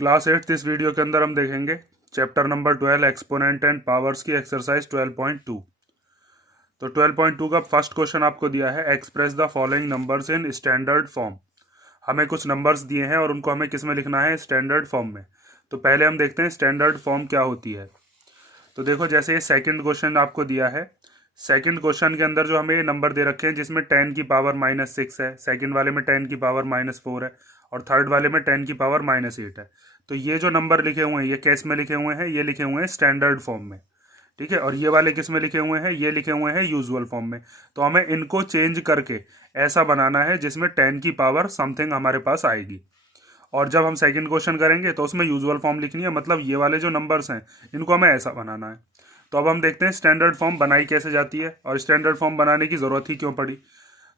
Class 8 इस video के अंदर हम देखेंगे chapter number 12 exponent and powers की एक्सरसाइज 12.2। तो 12.2 का फर्स्ट क्वेश्चन आपको दिया है, express the following numbers in standard form. हमें कुछ नंबर्स दिए हैं और उनको हमें किस में लिखना है, स्टैंडर्ड फॉर्म में। तो पहले हम देखते हैं स्टैंडर्ड फॉर्म क्या होती है। तो देखो, जैसे ये सेकंड क्वेश्चन आपको दिया है, सेकंड क्वेश्चन के अंदर जो हमें ये नंबर दे रखे हैं जिसमें 10 की पावर -6 है, सेकंड वाले में 10 की पावर -4 है और थर्ड वाले में 10 की पावर -8 है। तो ये जो नंबर लिखे हुए हैं ये कैस में लिखे हुए हैं, ये लिखे हुए हैं स्टैंडर्ड फॉर्म में, ठीक है। और ये वाले किस में लिखे हुए हैं, ये लिखे हुए हैं यूजुअल फॉर्म में। तो हमें इनको चेंज करके ऐसा बनाना है जिसमें 10 की पावर समथिंग हमारे पास आएगी। और जब हम सेकंड क्वेश्चन करेंगे तो उसमें यूजुअल फॉर्म लिखनी है, मतलब ये वाले जो नंबर्स हैं इनको हमें ऐसा बनाना है। तो अब हम देखते हैं स्टैंडर्ड फॉर्म बनाई कैसे जाती है और स्टैंडर्ड फॉर्म बनाने की ज़रूरत ही क्यों पड़ी।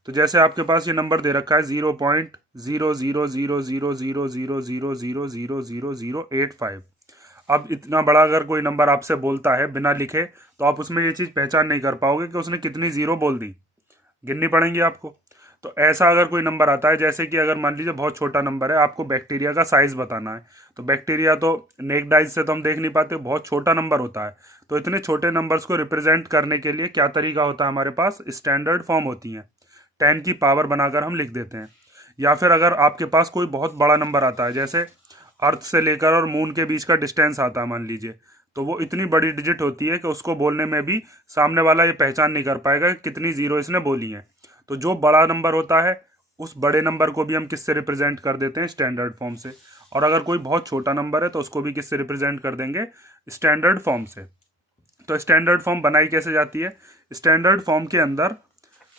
तो जैसे आपके पास ये नंबर दे रखा है 0.00000000000085। अब इतना बड़ा अगर कोई नंबर आपसे बोलता है बिना लिखे, तो आप उसमें ये चीज़ पहचान नहीं कर पाओगे कि उसने कितनी ज़ीरो बोल दी, गिननी पड़ेंगी आपको। तो ऐसा अगर कोई नंबर आता है, जैसे कि अगर मान लीजिए बहुत छोटा नंबर है, आपको बैक्टीरिया का साइज बताना है, तो बैक्टीरिया तो नेक्ड आइज से तो हम देख नहीं पाते, बहुत छोटा नंबर होता है। तो इतने छोटे नंबर्स को रिप्रेजेंट करने के लिए क्या तरीका होता है हमारे पास, स्टैंडर्ड फॉर्म होती है। 10 की पावर बनाकर हम लिख देते हैं। या फिर अगर आपके पास कोई बहुत बड़ा नंबर आता है, जैसे अर्थ से लेकर और मून के बीच का डिस्टेंस आता है मान लीजिए, तो वो इतनी बड़ी डिजिट होती है कि उसको बोलने में भी सामने वाला ये पहचान नहीं कर पाएगा कि कितनी जीरो इसने बोली है। तो जो बड़ा नंबर होता है उस बड़े नंबर को भी हम किससे रिप्रेजेंट कर देते हैं, स्टैंडर्ड फॉर्म से। और अगर कोई बहुत छोटा नंबर है तो उसको भी किससे रिप्रेजेंट कर देंगे, स्टैंडर्ड फॉर्म से। तो स्टैंडर्ड फॉर्म बनाई कैसे जाती है, स्टैंडर्ड फॉर्म के अंदर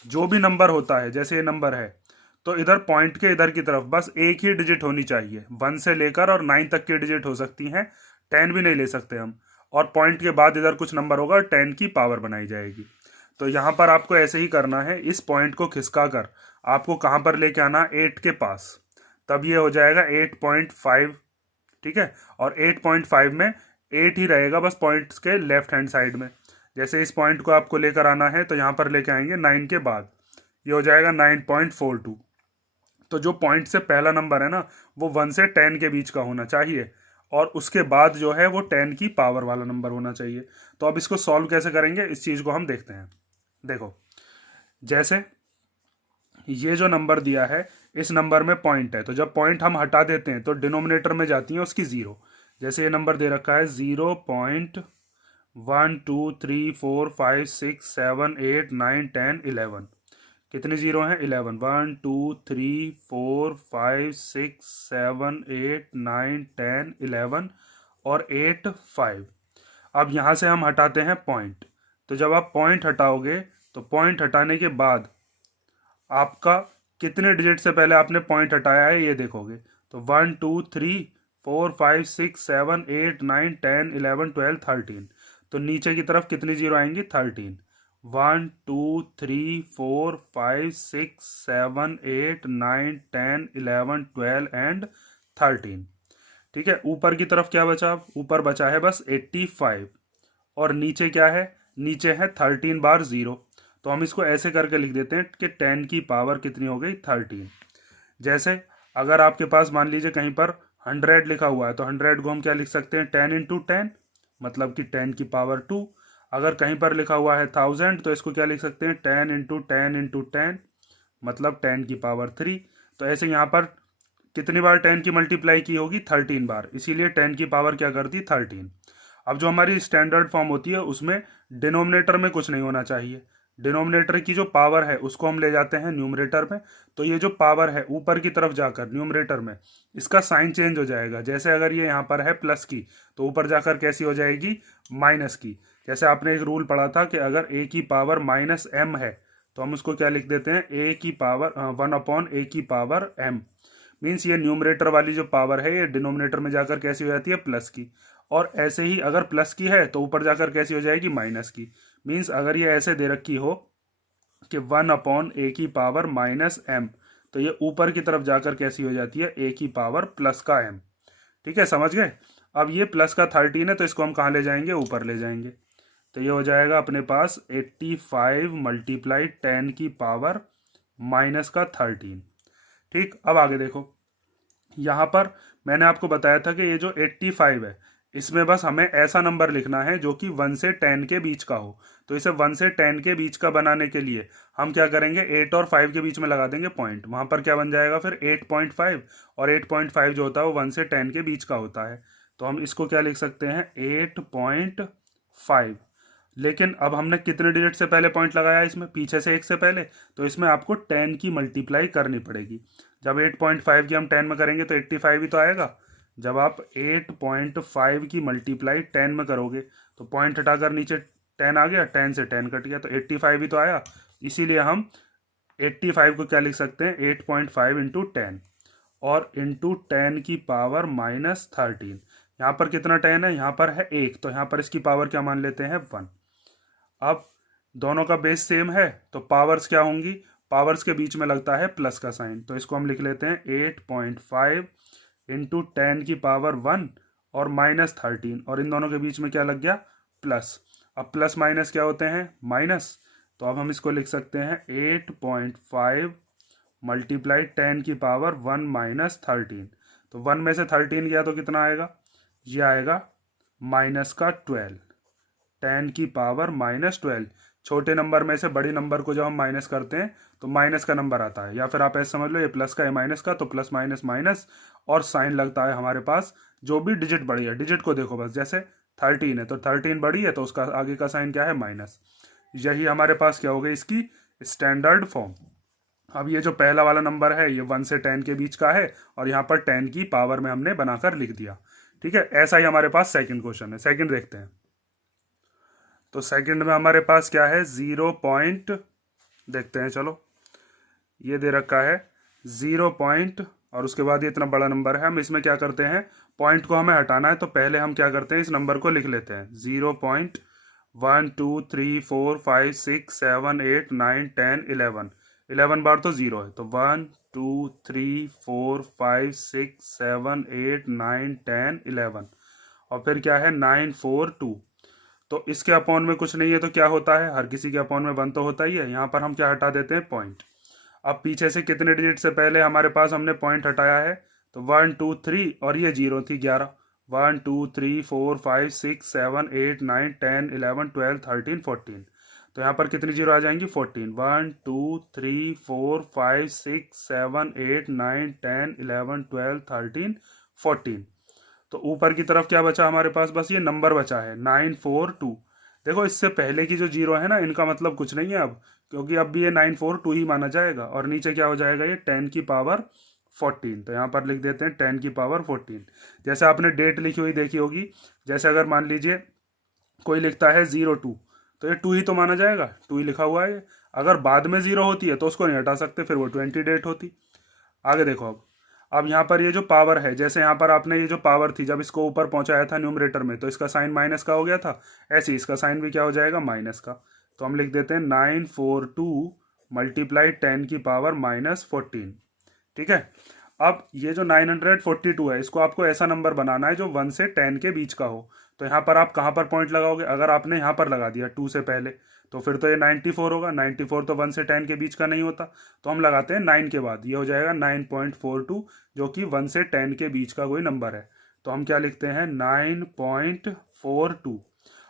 जो भी नंबर होता है, जैसे ये नंबर है, तो इधर पॉइंट के इधर की तरफ बस एक ही डिजिट होनी चाहिए। 1 से लेकर और 9 तक की डिजिट हो सकती हैं, 10 भी नहीं ले सकते हम। और पॉइंट के बाद इधर कुछ नंबर होगा, 10 की पावर बनाई जाएगी। तो यहाँ पर आपको ऐसे ही करना है, इस पॉइंट को खिसका कर आपको कहाँ पर लेके आना, 8 के पास, तब ये हो जाएगा 8.5, ठीक है। और 8.5 में 8 ही रहेगा बस पॉइंट्स के लेफ्ट हैंड साइड में। जैसे इस पॉइंट को आपको लेकर आना है तो यहाँ पर लेके आएंगे 9 के बाद, ये हो जाएगा 9.42। तो जो पॉइंट से पहला नंबर है ना, वो 1 से 10 के बीच का होना चाहिए और उसके बाद जो है वो 10 की पावर वाला नंबर होना चाहिए। तो अब इसको सॉल्व कैसे करेंगे, इस चीज़ को हम देखते हैं। देखो, जैसे ये जो नंबर दिया है इस नंबर में पॉइंट है, तो जब पॉइंट हम हटा देते हैं तो डिनोमिनेटर में जाती है उसकी जीरो। जैसे ये नंबर दे रखा है 0.1 2 3 4 5 6 7 8 9 10 11। कितनी जीरो हैं, 11। 1 2 3 4 5 6 7 8 9 10 11 और 8 5। अब यहाँ से हम हटाते हैं पॉइंट। तो जब आप पॉइंट हटाओगे तो पॉइंट हटाने के बाद आपका कितने डिजिट से पहले आपने पॉइंट हटाया है ये देखोगे। तो 1 2 3 4 5 6 7 8 9 10 11 12 13। तो नीचे की तरफ कितनी जीरो आएंगी, 13। 1 2 3 4 5 6 7 8 9 10 11 12 एंड 13, ठीक है। ऊपर की तरफ क्या बचा, ऊपर बचा है बस 85 और नीचे क्या है, नीचे है 13 बार जीरो। तो हम इसको ऐसे करके लिख देते हैं कि 10 की पावर कितनी हो गई, 13। जैसे अगर आपके पास मान लीजिए कहीं पर 100 लिखा हुआ है तो 100 को हम क्या लिख सकते हैं, 10 इंटू 10, मतलब कि 10 की पावर 2। अगर कहीं पर लिखा हुआ है 1000 तो इसको क्या लिख सकते हैं, 10 इंटू 10 इंटू 10, मतलब 10 की पावर 3। तो ऐसे यहाँ पर कितनी बार 10 की मल्टीप्लाई की होगी, 13 बार, इसीलिए 10 की पावर क्या करती, 13। अब जो हमारी स्टैंडर्ड फॉर्म होती है उसमें डिनोमिनेटर में कुछ नहीं होना चाहिए। डिनोमिनेटर की जो पावर है उसको हम ले जाते हैं न्यूमरेटर में। तो ये जो पावर है ऊपर की तरफ जाकर न्यूमरेटर में, इसका साइन चेंज हो जाएगा। जैसे अगर ये यहाँ पर है प्लस की, तो ऊपर जाकर कैसी हो जाएगी, माइनस की। जैसे आपने एक रूल पढ़ा था कि अगर a की पावर -m है तो हम उसको क्या लिख देते हैं, a की पावर 1/a की पावर m। मीन्स ये न्यूमरेटर वाली जो पावर है ये डिनोमिनेटर में जाकर कैसी हो जाती है, प्लस की। और ऐसे ही अगर प्लस की है तो ऊपर जाकर कैसी हो जाएगी, माइनस की। मीन्स अगर ये ऐसे दे रखी हो कि 1/a की पावर -m, तो ये ऊपर की तरफ जाकर कैसी हो जाती है, a की पावर प्लस का m। ठीक है, समझ गए। अब ये प्लस का 13 है तो इसको हम कहाँ ले जाएंगे, ऊपर ले जाएंगे। तो ये हो जाएगा अपने पास 85 मल्टीप्लाई 10 की पावर माइनस का 13। ठीक, अब आगे देखो, यहाँ पर मैंने आपको बताया था कि ये जो 85 है इसमें बस हमें ऐसा नंबर लिखना है जो कि 1 से 10 के बीच का हो। तो इसे 1 से 10 के बीच का बनाने के लिए हम क्या करेंगे, 8 और 5 के बीच में लगा देंगे पॉइंट। वहां पर क्या बन जाएगा फिर 8.5, और 8.5 जो होता है वो 1 से 10 के बीच का होता है। तो हम इसको क्या लिख सकते हैं, 8.5। लेकिन अब हमने कितने डिजिट से पहले पॉइंट लगाया इसमें, पीछे से 1 से पहले, तो इसमें आपको 10 की मल्टीप्लाई करनी पड़ेगी। जब 8.5 की हम 10 में करेंगे तो 85 ही तो आएगा। जब आप 8.5 की मल्टीप्लाई 10 में करोगे तो पॉइंट हटाकर नीचे 10 आ गया, 10 से 10 कट गया तो 85 ही तो आया। इसीलिए हम 85 को क्या लिख सकते हैं, 8.5 इंटू 10 और इंटू 10 की पावर -13। यहाँ पर कितना 10 है, यहाँ पर है 1, तो यहाँ पर इसकी पावर क्या मान लेते हैं, 1। अब दोनों का बेस सेम है तो पावर्स क्या होंगी, पावर्स के बीच में लगता है प्लस का साइन, तो इसको हम लिख लेते हैं 8.5 इंटू 10 की पावर 1 और -13, और इन दोनों के बीच में क्या लग गया, प्लस। अब प्लस माइनस क्या होते हैं, माइनस। तो अब हम इसको लिख सकते हैं 8.5 मल्टीप्लाई 10 की पावर 1 -13। तो 1 में से 13 गया तो कितना आएगा, ये आएगा -12, 10 की पावर -12। छोटे नंबर में से बड़ी नंबर को जब हम माइनस करते हैं तो माइनस का नंबर आता है, या फिर आप ऐसे समझ लो ये प्लस का है माइनस का, तो प्लस माइनस माइनस, और साइन लगता है हमारे पास। जो भी डिजिट बड़ी है, डिजिट को देखो बस, जैसे 13 है तो 13 बड़ी है तो उसका आगे का साइन क्या है, माइनस। यही हमारे पास क्या हो गई इसकी स्टैंडर्ड फॉर्म। अब ये जो पहला वाला नंबर है ये 1 से 10 के बीच का है, और यहाँ पर 10 की पावर में हमने बनाकर लिख दिया। ठीक है, ऐसा ही हमारे पास सेकंड क्वेश्चन है। सेकंड देखते हैं। तो सेकंड में हमारे पास क्या है, 0 पॉइंट, देखते हैं चलो, ये दे रखा है 0 पॉइंट, और उसके बाद ये इतना बड़ा नंबर है। हम इसमें क्या करते हैं, पॉइंट को हमें हटाना है तो पहले हम क्या करते हैं, इस नंबर को लिख लेते हैं 0.1 2 3 4 5 6 7 8 9 10 11। 11 बार तो 0 है, तो 1 2 3 4 5 6 7 8 9 10 11, और फिर क्या है 9 4 2। तो इसके अपॉन में कुछ नहीं है तो क्या होता है, हर किसी के अपॉन में 1 तो होता ही है। यहाँ पर हम क्या हटा देते हैं, पॉइंट। अब पीछे से कितने डिजिट से पहले हमारे पास हमने पॉइंट हटाया है, तो 1 2 3, और ये 0 थी 11। 1 2 3 4 5 6 7 8 9 10 11 12 13 14। तो यहाँ पर कितनी जीरो आ जाएंगी, 14। 1 2 3 4 5 6 7 8 9 10 11 12 13 14। तो ऊपर की तरफ क्या बचा हमारे पास, बस ये नंबर बचा है 942। देखो इससे पहले की जो जीरो है ना, इनका मतलब कुछ नहीं है अब, क्योंकि अब भी ये 942 ही माना जाएगा, और नीचे क्या हो जाएगा, ये 10 की पावर 14। तो यहाँ पर लिख देते हैं 10 की पावर 14। जैसे आपने डेट लिखी हुई देखी होगी, जैसे अगर मान लीजिए कोई लिखता है 02, तो ये 2 ही तो माना जाएगा, 2 ही लिखा हुआ है। अगर बाद में 0 होती है तो उसको नहीं हटा सकते, फिर वो 20 डेट होती। आगे देखो अब यहाँ पर ये जो पावर है, जैसे यहाँ पर आपने ये जो पावर थी जब इसको ऊपर पहुंचाया था न्यूमरेटर में तो इसका साइन माइनस का हो गया था, ऐसे ही इसका साइन भी क्या हो जाएगा, माइनस का। तो हम लिख देते हैं 942 मल्टीप्लाई 10 की पावर -14। ठीक है, अब ये जो 942 है इसको आपको ऐसा नंबर बनाना है जो 1 से 10 के बीच का हो। तो यहाँ पर आप कहाँ पर पॉइंट लगाओगे, अगर आपने यहाँ पर लगा दिया 2 से पहले तो फिर तो ये 94 होगा। 94 तो 1 से 10 के बीच का नहीं होता, तो हम लगाते हैं 9 के बाद, ये हो जाएगा 9.42, जो कि 1 से 10 के बीच का कोई नंबर है। तो हम क्या लिखते हैं, 9.42।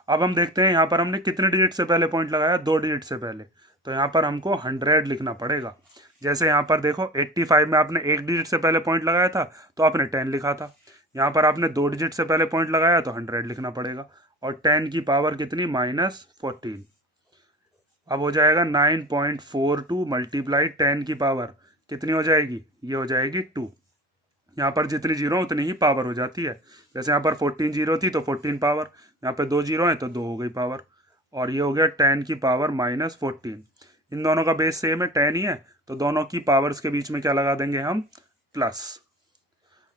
अब हम देखते हैं यहाँ पर हमने कितने डिजिट से पहले पॉइंट लगाया, 2 डिजिट से पहले, तो यहाँ पर हमको 100 लिखना पड़ेगा। जैसे यहाँ पर देखो 85 में आपने 1 डिजिट से पहले पॉइंट लगाया था तो आपने 10 लिखा था, यहाँ पर आपने 2 डिजिट से पहले पॉइंट लगाया तो 100 लिखना पड़ेगा, और 10 की पावर कितनी, -14। अब हो जाएगा 9.42 मल्टीप्लाई 10 की पावर कितनी हो जाएगी, ये हो जाएगी 2। यहाँ पर जितनी जीरो उतनी ही पावर हो जाती है। जैसे यहाँ पर 14 जीरो थी तो 14 पावर, यहाँ पे 2 जीरो है तो 2 हो गई पावर, और ये हो गया 10 की पावर -14। इन दोनों का बेस सेम है, 10 ही है, तो दोनों की पावर्स के बीच में क्या लगा देंगे हम, प्लस।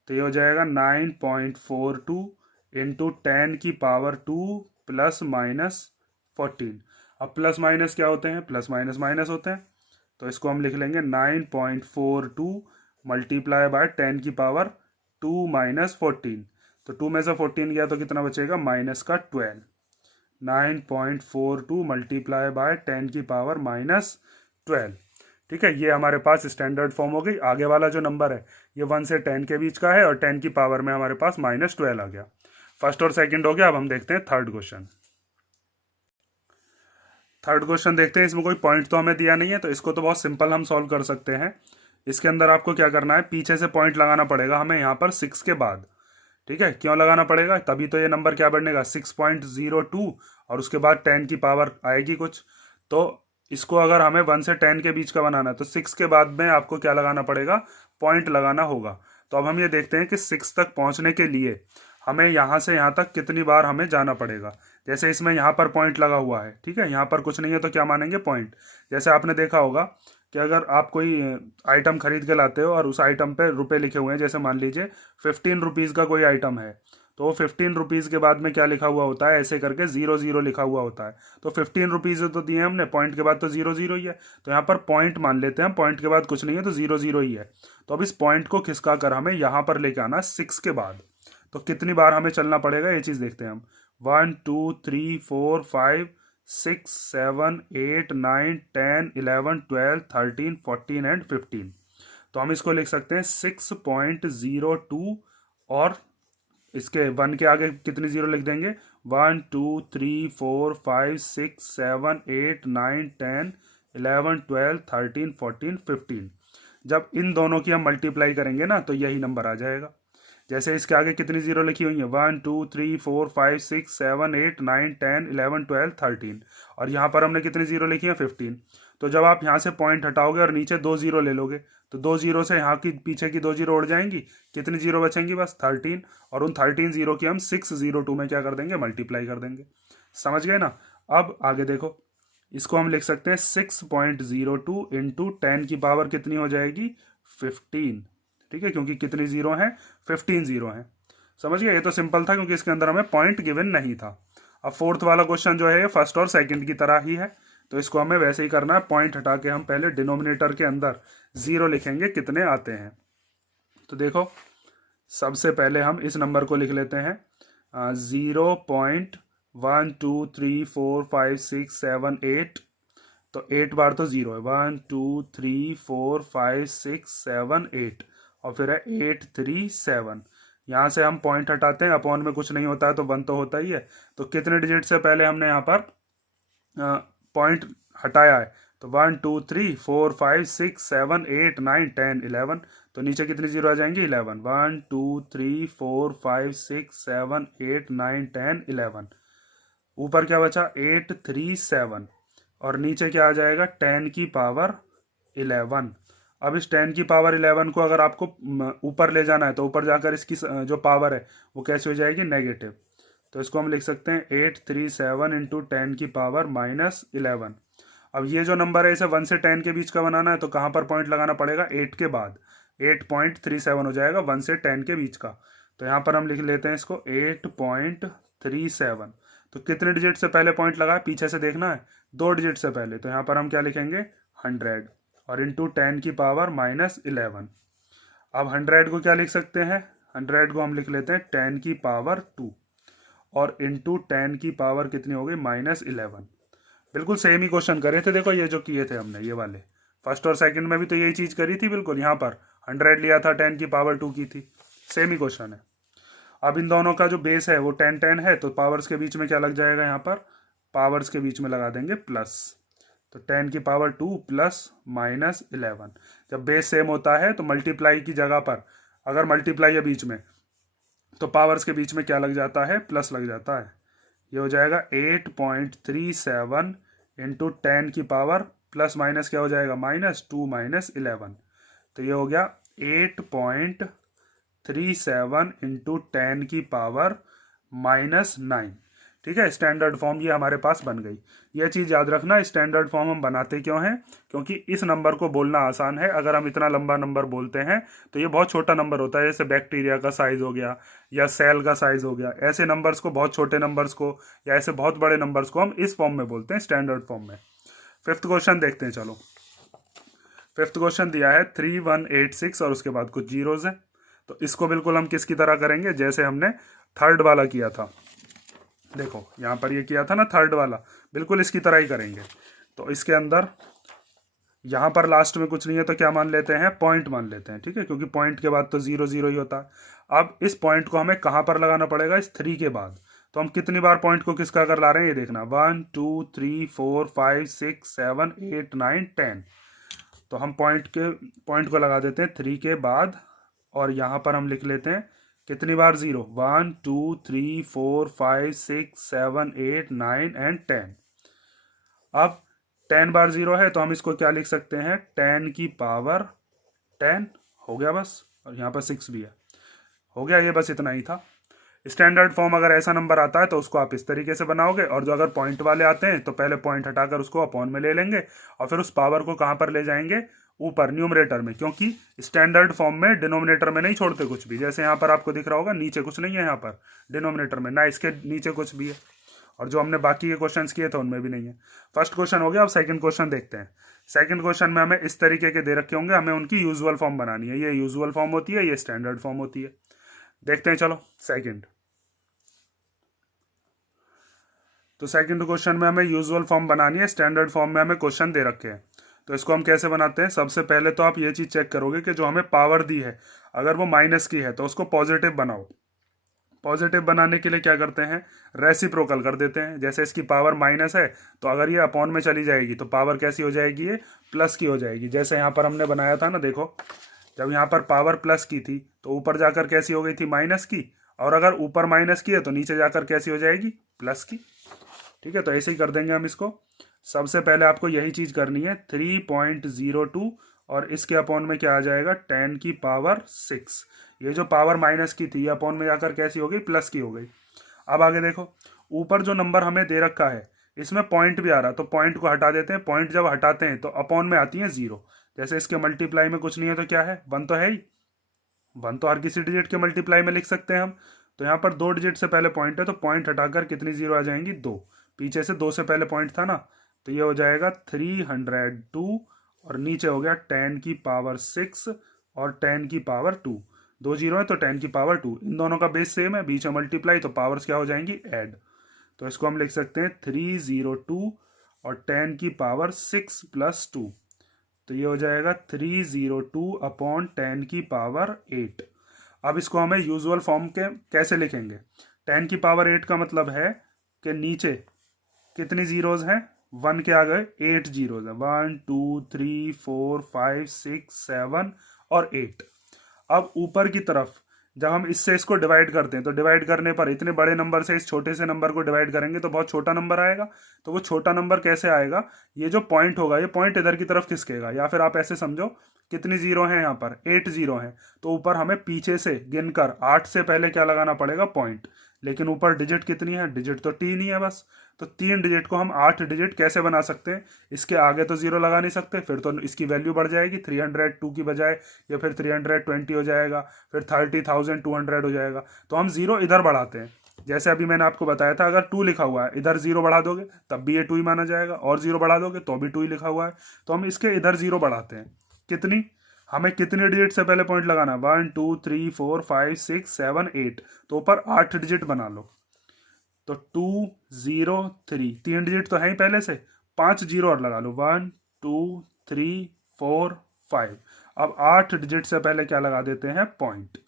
तो ये हो जाएगा 9.42 इंटू 10 की पावर 2 प्लस -14। अब प्लस माइनस क्या होते हैं, प्लस माइनस माइनस होते हैं, तो इसको हम लिख लेंगे 9.42 मल्टीप्लाई बाय 10 की पावर 2 -14। तो 2 में से 14 गया तो कितना बचेगा, माइनस का 12। 9.42 मल्टीप्लाई बाय 10 की पावर -12। ठीक है, ये हमारे पास स्टैंडर्ड फॉर्म हो गई। आगे वाला जो नंबर है ये 1 से 10 के बीच का है और 10 की पावर में हमारे पास -12 आ गया। फर्स्ट और सेकंड हो गया। अब हम देखते हैं थर्ड क्वेश्चन। थर्ड क्वेश्चन देखते हैं। इसमें कोई पॉइंट तो हमें दिया नहीं है, तो इसको तो बहुत सिंपल हम सॉल्व कर सकते हैं। इसके अंदर आपको क्या करना है, पीछे से पॉइंट लगाना पड़ेगा हमें यहाँ पर 6 के बाद। ठीक है, क्यों लगाना पड़ेगा, तभी तो ये नंबर क्या बनेगा 6.02 और उसके बाद 10 की पावर आएगी कुछ। तो इसको अगर हमें 1 से 10 के बीच का बनाना है तो 6 के बाद में आपको क्या लगाना पड़ेगा, पॉइंट लगाना होगा। तो अब हम ये देखते हैं कि 6 तक पहुंचने के लिए हमें यहाँ से यहाँ तक कितनी बार हमें जाना पड़ेगा। जैसे इसमें यहाँ पर पॉइंट लगा हुआ है, ठीक है, यहाँ पर कुछ नहीं है तो क्या मानेंगे, पॉइंट। जैसे आपने देखा होगा कि अगर आप कोई आइटम खरीद के लाते हो और उस आइटम पे रुपए लिखे हुए हैं, जैसे मान लीजिए 15 रुपीज़ का कोई आइटम है, तो वो 15 रुपीज़ के बाद में क्या लिखा हुआ होता है, ऐसे करके 00 लिखा हुआ होता है। तो 15 रुपीज़ तो दिए हमने, पॉइंट के बाद तो 00 ही है, तो यहाँ पर पॉइंट मान लेते हैं, पॉइंट के बाद कुछ नहीं है तो 00 ही है। तो अब इस पॉइंट को खिसका कर हमें यहाँ पर लेके आना 6 के बाद। तो कितनी बार हमें चलना पड़ेगा ये चीज़ देखते हैं हम। 1 2 3 4 5 6 7 8 9 10 11 12 13 14 एंड 15। तो हम इसको लिख सकते हैं 6.02 और इसके 1 के आगे कितनी जीरो लिख देंगे, 1 2 3 4 5 6 7 8 9 10 11 12 13 14 15। जब इन दोनों की हम मल्टीप्लाई करेंगे ना तो यही नंबर आ जाएगा। जैसे इसके आगे कितनी जीरो लिखी हुई है, 1 2 3 4 5 6 7 8 9 10 11 12 13 और यहाँ पर हमने कितनी जीरो लिखी है, 15। तो जब आप यहाँ से पॉइंट हटाओगे और नीचे 2 जीरो ले लोगे तो 2 जीरो से यहाँ की पीछे की 2 जीरो उड़ जाएंगी, कितनी जीरो बचेंगी, बस 13। और उन 13 जीरो की हम 602 में क्या कर देंगे, मल्टीप्लाई कर देंगे। समझ गए ना। अब आगे देखो, इसको हम लिख सकते हैं 6.02 इंटू 10 की पावर कितनी हो जाएगी, 15। ठीक है, क्योंकि कितनी जीरो हैं, 15 जीरो हैं। समझ गए, ये तो सिंपल था क्योंकि इसके अंदर हमें पॉइंट गिवन नहीं था। अब फोर्थ वाला क्वेश्चन जो है ये फर्स्ट और सेकंड की तरह ही है, तो इसको हमें वैसे ही करना है। पॉइंट हटा के हम पहले डिनोमिनेटर के अंदर जीरो लिखेंगे, कितने आते हैं। तो देखो, सबसे पहले हम इस नंबर को लिख लेते हैं 0.1 2 3 4 5 6 7 8। तो 8 बार तो जीरो है, 1 2 3 4 5 6 7 8 और फिर है 8 3 7। यहाँ से हम पॉइंट हटाते हैं, अपॉन में कुछ नहीं होता है तो 1 तो होता ही है। तो कितने डिजिट से पहले हमने यहाँ पर पॉइंट हटाया है, तो 1 2 3 4 5 6 7 8 9 10 11। तो नीचे कितनी जीरो आ जाएंगी, 11। 1 2 3 4 5 6 7 8 9 10 11। ऊपर क्या बचा, 8 3 7 और नीचे क्या आ जाएगा, 10 की पावर 11। अब इस 10 की पावर 11 को अगर आपको ऊपर ले जाना है तो ऊपर जाकर इसकी जो पावर है वो कैसे हो जाएगी, नेगेटिव। तो इसको हम लिख सकते हैं 8 3 7 इंटू 10 की पावर -11। अब ये जो नंबर है इसे 1 से 10 के बीच का बनाना है तो कहाँ पर पॉइंट लगाना पड़ेगा, 8 के बाद। 8.37 हो जाएगा 1 से 10 के बीच का। तो यहाँ पर हम लिख लेते हैं इसको 8.37। तो कितने डिजिट से पहले पॉइंट लगा है, पीछे से देखना है, 2 डिजिट से पहले। तो यहाँ पर हम क्या लिखेंगे, 100 और इंटू 10 की पावर -11। अब 100 को क्या लिख सकते हैं, 100 को हम लिख लेते हैं 10 की पावर 2 और इंटू 10 की पावर कितनी हो गई, -11। बिल्कुल सेम ही क्वेश्चन करे थे, देखो ये जो किए थे हमने, ये वाले फर्स्ट और सेकंड में भी तो यही चीज़ करी थी। बिल्कुल यहाँ पर 100 लिया था, 10 की पावर 2 की थी, सेम ही क्वेश्चन है। अब इन दोनों का जो बेस है वो 10 10 है, तो पावर्स के बीच में क्या लग जाएगा, यहाँ पर पावर्स के बीच में लगा देंगे प्लस। तो 10 की पावर 2 प्लस -11। जब बेस सेम होता है तो मल्टीप्लाई की जगह पर अगर मल्टीप्लाई है बीच में तो पावर्स के बीच में क्या लग जाता है, प्लस लग जाता है। ये हो जाएगा 8.37 इंटू 10 की पावर प्लस माइनस क्या हो जाएगा, -2 -11। तो ये हो गया 8.37 इंटू 10 की पावर -9। ठीक है, स्टैंडर्ड फॉर्म ये हमारे पास बन गई। ये चीज़ याद रखना, स्टैंडर्ड फॉर्म हम बनाते क्यों हैं, क्योंकि इस नंबर को बोलना आसान है। अगर हम इतना लंबा नंबर बोलते हैं तो ये बहुत छोटा नंबर होता है, जैसे बैक्टीरिया का साइज हो गया या सेल का साइज हो गया। ऐसे नंबर्स को, बहुत छोटे नंबर्स को या ऐसे बहुत बड़े नंबर्स को हम इस फॉर्म में बोलते हैं, स्टैंडर्ड फॉर्म में। फिफ्थ क्वेश्चन देखते हैं, चलो। फिफ्थ क्वेश्चन दिया है 3186 और उसके बाद कुछ जीरोज हैं। तो इसको बिल्कुल हम किसकी तरह करेंगे, जैसे हमने थर्ड वाला किया था। देखो यहाँ पर ये किया था ना थर्ड वाला, बिल्कुल इसकी तरह ही करेंगे। तो इसके अंदर यहाँ पर लास्ट में कुछ नहीं है तो क्या मान लेते हैं, पॉइंट मान लेते हैं, ठीक है, क्योंकि पॉइंट के बाद तो 0 0 ही होता है। अब इस पॉइंट को हमें कहाँ पर लगाना पड़ेगा, इस 3 के बाद। तो हम कितनी बार पॉइंट को किसका कर ला रहे हैं ये देखना, 1 2 3 4 5 6 7 8 9 10। तो हम पॉइंट को लगा देते हैं 3 के बाद, और यहाँ पर हम लिख लेते हैं कितनी बार 0, 1 2 3 4 5 6 7 8 9 एंड 10। अब 10 बार 0 है तो हम इसको क्या लिख सकते हैं, 10 की पावर 10 हो गया बस, और यहाँ पर 6 भी है, हो गया, ये बस इतना ही था। स्टैंडर्ड फॉर्म अगर ऐसा नंबर आता है तो उसको आप इस तरीके से बनाओगे, और जो अगर पॉइंट वाले आते हैं तो पहले पॉइंट हटाकर उसको अपॉन में ले लेंगे, और फिर उस पावर को कहाँ पर ले जाएंगे, ऊपर न्यूमरेटर में, क्योंकि स्टैंडर्ड फॉर्म में डिनोमिनेटर में नहीं छोड़ते कुछ भी। जैसे यहाँ पर आपको दिख रहा होगा नीचे कुछ नहीं है, यहाँ पर डिनोमिनेटर में ना इसके नीचे कुछ भी है, और जो हमने बाकी के क्वेश्चंस किए थे उनमें भी नहीं है। फर्स्ट क्वेश्चन हो गया। अब सेकंड क्वेश्चन देखते हैं। सेकंड क्वेश्चन में हमें इस तरीके के दे रखे होंगे, हमें उनकी यूजुअल फॉर्म बनानी है। ये यूजुअल फॉर्म होती है, ये स्टैंडर्ड फॉर्म होती है। देखते हैं, चलो सेकंड। तो सेकंड क्वेश्चन में हमें यूजुअल फॉर्म बनानी है, स्टैंडर्ड फॉर्म में हमें क्वेश्चन दे रखे हैं। तो इसको हम कैसे बनाते हैं, सबसे पहले तो आप ये चीज चेक करोगे कि जो हमें पावर दी है अगर वो माइनस की है तो उसको पॉजिटिव बनाओ। पॉजिटिव बनाने के लिए क्या करते हैं, रेसिप्रोकल कर देते हैं। जैसे इसकी पावर माइनस है तो अगर ये अपॉन में चली जाएगी तो पावर कैसी हो जाएगी, ये प्लस की हो जाएगी। जैसे यहाँ पर हमने बनाया था ना, देखो जब यहाँ पर पावर प्लस की थी तो ऊपर जाकर कैसी हो गई थी, माइनस की, और अगर ऊपर माइनस की है तो नीचे जाकर कैसी हो जाएगी, प्लस की। ठीक है, तो ऐसे ही कर देंगे हम इसको। सबसे पहले आपको यही चीज करनी है, 3.02 और इसके अपॉन में क्या आ जाएगा, 10 की पावर 6। ये जो पावर माइनस की थी अपॉन में जाकर कैसी हो गई, प्लस की हो गई। अब आगे देखो, ऊपर जो नंबर हमें दे रखा है इसमें पॉइंट भी आ रहा, तो पॉइंट को हटा देते हैं। पॉइंट जब हटाते हैं तो अपॉन में आती है 0। जैसे इसके मल्टीप्लाई में कुछ नहीं है तो क्या है, 1 तो है ही। 1 तो हर किसी डिजिट के मल्टीप्लाई में लिख सकते हैं हम। तो यहाँ पर 2 डिजिट से पहले पॉइंट है तो पॉइंट हटाकर कितनी 0 आ जाएंगी, 2। पीछे से 2 से पहले पॉइंट था ना, तो ये हो जाएगा 302, और नीचे हो गया 10 की पावर 6 और 10 की पावर 2। 2 जीरो है तो 10 की पावर 2। इन दोनों का बेस सेम है, बीच में मल्टीप्लाई, तो पावर्स क्या हो जाएंगी, ऐड। तो इसको हम लिख सकते हैं 302 और 10 की पावर 6 प्लस 2। तो ये हो जाएगा 302 अपॉन 10 की पावर 8। अब इसको हमें यूजुअल फॉर्म के कैसे लिखेंगे, 10 की पावर 8 का मतलब है कि नीचे कितनी जीरोज हैं, 1 के आ गए 8 जीरोज हैं, 1 2 3 4 5 6 7 और 8। अब ऊपर की तरफ जब हम इससे इसको डिवाइड करते हैं तो डिवाइड करने पर इतने बड़े नंबर से इस छोटे से नंबर को डिवाइड करेंगे तो बहुत छोटा नंबर आएगा। तो वो छोटा नंबर कैसे आएगा, ये जो पॉइंट होगा ये पॉइंट इधर की तरफ खिसकेगा, या फिर आप ऐसे समझो कितनी जीरो हैं, यहाँ पर 8 जीरो हैं, तो ऊपर हमें पीछे से गिनकर 8 से पहले क्या लगाना पड़ेगा, पॉइंट। लेकिन ऊपर डिजिट कितनी है, डिजिट तो 3 ही है बस। तो 3 डिजिट को हम 8 डिजिट कैसे बना सकते हैं, इसके आगे तो 0 लगा नहीं सकते, फिर तो इसकी वैल्यू बढ़ जाएगी 302 की बजाय, या फिर 320 हो जाएगा, फिर 30,200 हो जाएगा। तो हम 0 इधर बढ़ाते हैं। जैसे अभी मैंने आपको बताया था, अगर 2 लिखा हुआ है इधर 0 बढ़ा दोगे तब भी ये 2 ही माना जाएगा, और 0 बढ़ा दोगे तो भी 2 ही लिखा हुआ है। तो हम इसके इधर 0 बढ़ाते हैं। कितनी, हमें कितने डिजिट से पहले पॉइंट लगाना, 1 2 3 4 5 6 7 8, तो ऊपर 8 डिजिट बना लो। तो 2 0 3, 3 डिजिट तो है ही पहले से, 5 जीरो और लगा लो, 1 2 3 4 5। अब 8 डिजिट से पहले क्या लगा देते हैं, पॉइंट,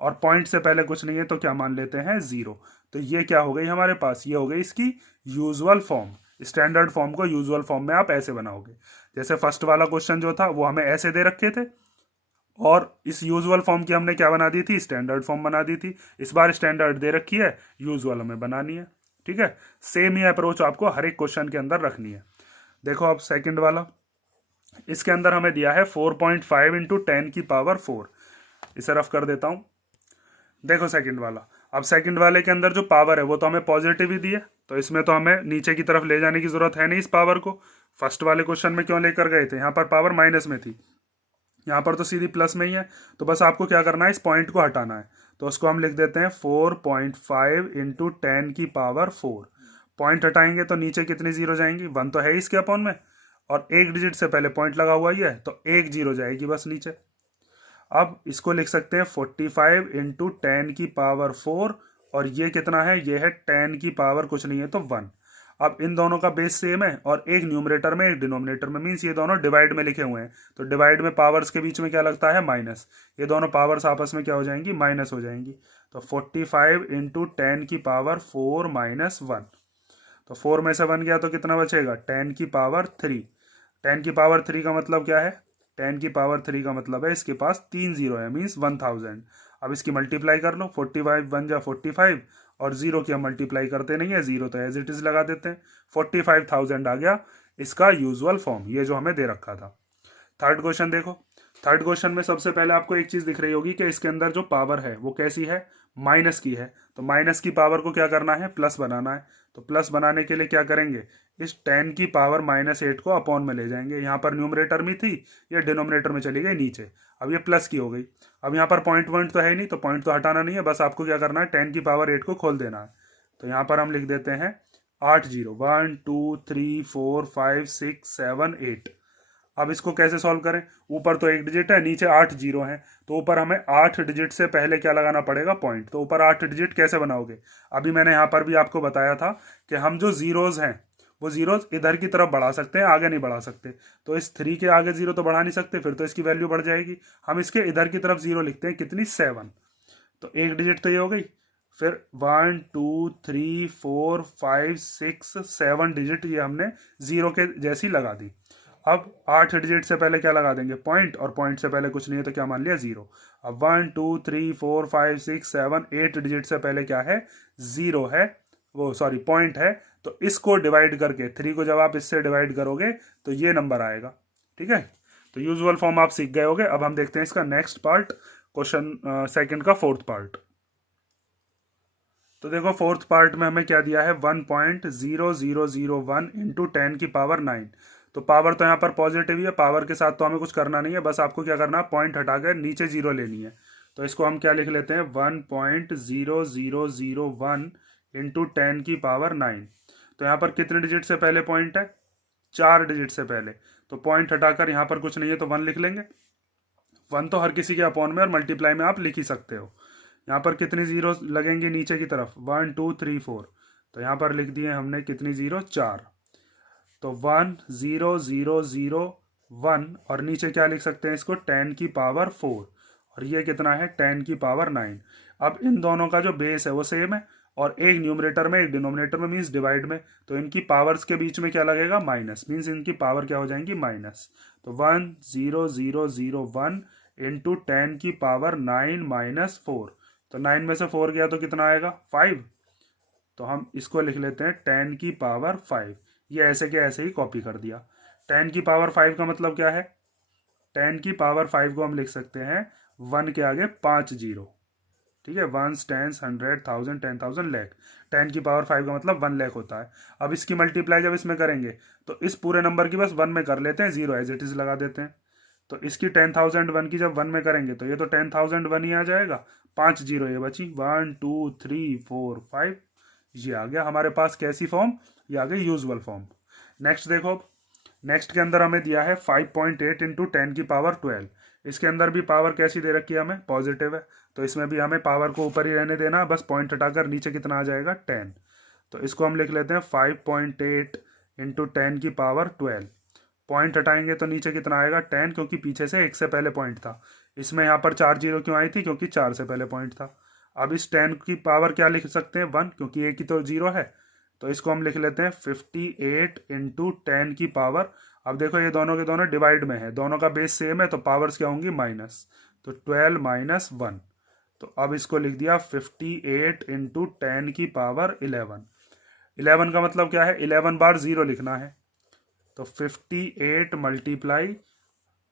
और पॉइंट से पहले कुछ नहीं है तो क्या मान लेते हैं, 0। तो ये क्या हो गई हमारे पास, ये हो गई इसकी यूजुअल फॉर्म। स्टैंडर्ड फॉर्म को यूजुअल फॉर्म में आप ऐसे बनाओगे। जैसे फर्स्ट वाला क्वेश्चन जो था वो हमें ऐसे दे रखे थे, और इस यूजुअल फॉर्म की हमने क्या बना दी थी, स्टैंडर्ड फॉर्म बना दी थी। इस बार स्टैंडर्ड दे रखी है, यूजुअल हमें बनानी है। ठीक है, सेम ही अप्रोच आपको हर एक क्वेश्चन के अंदर रखनी है। देखो अब सेकंड वाला, इसके अंदर हमें दिया है 4.5 इंटू 10 की पावर 4। इसे रफ कर देता हूं। देखो सेकंड वाला, अब सेकंड वाले के अंदर जो पावर है वो तो हमें पॉजिटिव ही दी है, तो इसमें तो हमें नीचे की तरफ ले जाने की जरूरत है नहीं इस पावर को। फर्स्ट वाले क्वेश्चन में क्यों लेकर गए थे, यहाँ पर पावर माइनस में थी, यहाँ पर तो सीधी प्लस में ही है। तो बस आपको क्या करना है, इस पॉइंट को हटाना है। तो उसको हम लिख देते हैं 4.5 इंटू 10 की पावर 4। पॉइंट हटाएंगे तो नीचे कितनी जीरो जाएंगी, 1 तो है ही इसके अपॉन में, और एक डिजिट से पहले पॉइंट लगा हुआ ही है तो एक जीरो जाएगी बस नीचे। अब इसको लिख सकते हैं 45 इंटू 10 की पावर 4, और ये कितना है, ये है 10 की पावर कुछ नहीं है तो 1। अब इन दोनों का बेस सेम है और एक न्यूमरेटर में एक डिनोमिनेटर में, मीन्स ये दोनों डिवाइड में लिखे हुए हैं, तो डिवाइड में पावर्स के बीच में क्या लगता है माइनस, ये दोनों पावर्स आपस में क्या हो जाएंगी माइनस हो जाएंगी। तो 45 इंटू 10 की पावर 4 माइनस 1, तो 4 में से 1 गया तो कितना बचेगा 10 की पावर 3। 10 की पावर 3 का मतलब क्या है, 10 की पावर 3 का मतलब है इसके पास 3 जीरो है, मीन्स 1000। अब इसकी मल्टीप्लाई कर लो, 45 1 जा 45 और जीरो की हम मल्टीप्लाई करते नहीं है, जीरो तो एज इट इज लगा देते हैं। 45,000 आ गया इसका यूजुअल फॉर्म, ये जो हमें दे रखा था। थर्ड क्वेश्चन देखो, थर्ड क्वेश्चन में सबसे पहले आपको एक चीज दिख रही होगी कि इसके अंदर जो पावर है वो कैसी है, माइनस की है। तो माइनस की पावर को क्या करना है, प्लस बनाना है। तो प्लस बनाने के लिए क्या करेंगे, इस 10 की पावर -8 को अपॉन में ले जाएंगे। यहाँ पर न्यूमरेटर में थी, ये डिनोमिनेटर में चली गई नीचे, अब ये प्लस की हो गई। अब यहाँ पर पॉइंट तो है नहीं, तो पॉइंट तो हटाना नहीं है, बस आपको क्या करना है 10 की पावर 8 को खोल देना है। तो यहाँ पर हम लिख देते हैं 8 जीरो, 1 2 3 4 5 6 7 8। अब इसको कैसे सॉल्व करें, ऊपर तो एक डिजिट है, नीचे 8 जीरो हैं, तो ऊपर हमें 8 डिजिट से पहले क्या लगाना पड़ेगा पॉइंट। तो ऊपर 8 डिजिट कैसे बनाओगे, अभी मैंने यहाँ पर भी आपको बताया था कि हम जो जीरोज हैं वो जीरोज इधर की तरफ बढ़ा सकते हैं, आगे नहीं बढ़ा सकते। तो इस 3 के आगे जीरो तो बढ़ा नहीं सकते, फिर तो इसकी वैल्यू बढ़ जाएगी। हम इसके इधर की तरफ जीरो लिखते हैं, कितनी 7। तो एक डिजिट तो ये हो गई, फिर 1 2 3 4 5 6 7 डिजिट ये हमने जीरो के जैसी लगा दी। अब 8 डिजिट से पहले क्या लगा देंगे पॉइंट, और पॉइंट से पहले कुछ नहीं है तो क्या मान लिया जीरो। अब 1 2 3 4 5 6 7 8 डिजिट से पहले क्या है जीरो है, वो सॉरी पॉइंट है। तो इसको डिवाइड करके 3 को जब आप इससे डिवाइड करोगे तो ये नंबर आएगा। ठीक है, तो यूजुअल फॉर्म आप सीख गए होगे। अब हम देखते हैं इसका नेक्स्ट पार्ट, क्वेश्चन सेकंड का फोर्थ पार्ट। तो देखो फोर्थ पार्ट में हमें क्या दिया है 1.0001 इंटू 10 की पावर 9। तो पावर तो यहाँ पर पॉजिटिव ही है, पावर के साथ तो हमें कुछ करना नहीं है, बस आपको क्या करना है पॉइंट हटाकर नीचे जीरो लेनी है। तो इसको हम क्या लिख लेते हैं 1.0001 इंटू 10 की पावर 9। तो यहाँ पर कितने डिजिट से पहले पॉइंट है, 4 डिजिट से पहले। तो पॉइंट हटाकर यहाँ पर कुछ नहीं है तो 1 लिख लेंगे। 1 तो हर किसी के अपॉन में और मल्टीप्लाई में आप लिख ही सकते हो। यहाँ पर कितनी जीरो लगेंगी नीचे की तरफ 1 2 3 4, तो यहाँ पर लिख दिए हमने कितनी जीरो 4। तो 1 0 0 0 1 और नीचे क्या लिख सकते हैं इसको 10 की पावर 4, और ये कितना है 10 की पावर 9। अब इन दोनों का जो बेस है वो सेम है और एक न्यूमरेटर में एक डिनोमिनेटर में, मीन्स डिवाइड में, तो इनकी पावर्स के बीच में क्या लगेगा माइनस, मीन्स इनकी पावर क्या हो जाएंगी माइनस। तो 1 0 0 0 1 इंटू 10 की पावर 9 माइनस 4। तो 9 में से 4 गया तो कितना आएगा 5। तो हम इसको लिख लेते हैं 10 की पावर 5। ये ऐसे के ऐसे ही कॉपी कर दिया। 10 की पावर 5 का मतलब क्या है, 10 की पावर 5 को हम लिख सकते हैं 1 के आगे 5 जीरो। ठीक है, 1 10 100 1000 10,000 लाख। 10 की पावर 5 का मतलब 1 लाख होता है। अब इसकी मल्टीप्लाई जब इसमें करेंगे तो इस पूरे नंबर की बस 1 में कर लेते हैं, जीरो एज इट इज लगा देते हैं। तो इसकी 10,001 की जब 1 में करेंगे तो ये तो 10,001 ही आ जाएगा, 5 जीरो ये बची 1 2 3 4 5। ये आ गया हमारे पास कैसी फॉर्म, ये आ गई यूजुअल फॉर्म। नेक्स्ट देखो, नेक्स्ट के अंदर हमें दिया है 5.8 इंटू 10 की पावर 12। इसके अंदर भी पावर कैसी दे रखी है हमें, पॉजिटिव है, तो इसमें भी हमें पावर को ऊपर ही रहने देना है, बस पॉइंट हटाकर नीचे कितना आ जाएगा 10। तो इसको हम लिख लेते हैं 5.8 इंटू 10 की पावर 12। पॉइंट हटाएंगे तो नीचे कितना आएगा 10, क्योंकि पीछे से 1 से पहले पॉइंट था। इसमें यहाँ पर 4 जीरो क्यों आई थी, क्योंकि 4 से पहले पॉइंट था। अब इस 10 की पावर क्या लिख सकते हैं 1, क्योंकि एक ही तो जीरो है। तो इसको हम लिख लेते हैं 58 इंटू 10 की पावर। अब देखो ये दोनों के दोनों डिवाइड में है, दोनों का बेस सेम है, तो पावर्स क्या होंगी माइनस। तो 12 माइनस 1। तो अब इसको लिख दिया 58 इंटू 10 की पावर 11। 11 का मतलब क्या है, 11 बार जीरो लिखना है। तो 58 मल्टीप्लाई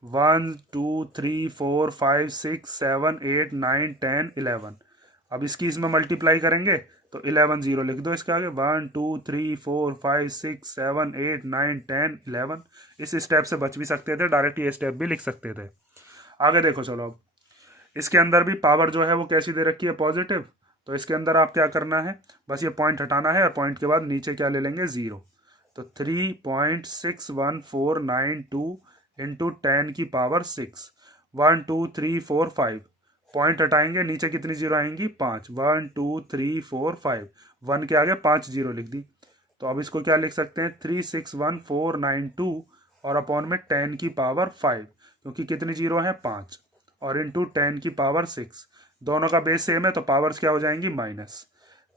1 2 3 4 5 6 7 8 9 10 11। अब इसकी इसमें मल्टीप्लाई करेंगे तो 11 जीरो लिख दो इसके आगे, 1 2 3 4 5 6 7 8 9 10 11। इस स्टेप से बच भी सकते थे, डायरेक्ट ये स्टेप भी लिख सकते थे। आगे देखो चलो, अब इसके अंदर भी पावर जो है वो कैसी दे रखी है पॉजिटिव। तो इसके अंदर आप क्या करना है, बस ये पॉइंट हटाना है और पॉइंट के बाद नीचे क्या ले लेंगे जीरो। तो 3.61492 इंटू 10 की पावर 6। 1 2 3 4 5, पॉइंट हटाएंगे नीचे कितनी जीरो आएंगी 5। 1 2 3 4 5, 1 के आगे 5 जीरो लिख दी। तो तो अब इसको क्या लिख सकते हैं 361492 और अपॉन में 10 की पावर 5, क्योंकि कितनी जीरो है 5, और इंटू 10 की पावर 6, दोनों का बेस सेम है तो पावर्स क्या हो जाएंगी माइनस।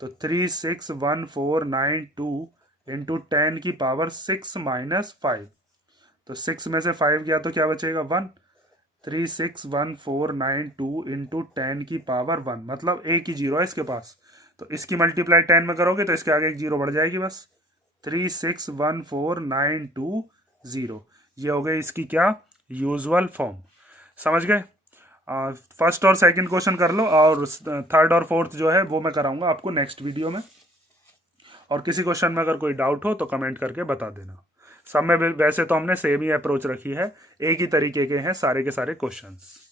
तो 361492 इंटू 10 की पावर 6 माइनस 5, तो 6 में से 5 गया तो क्या बचेगा 1। 361492 इंटू 10 की पावर 1, मतलब एक ही जीरो है इसके पास, तो इसकी मल्टीप्लाई 10 में करोगे तो इसके आगे एक जीरो बढ़ जाएगी बस। 361492 ये हो गई इसकी क्या यूजुअल फॉर्म। समझ गए। फर्स्ट और सेकंड क्वेश्चन कर लो, और थर्ड और फोर्थ जो है वो मैं कराऊंगा आपको नेक्स्ट वीडियो में। और किसी क्वेश्चन में अगर कोई डाउट हो तो कमेंट करके बता देना। सब में वैसे तो हमने सेम ही अप्रोच रखी है, एक ही तरीके के हैं सारे के सारे क्वेश्चंस।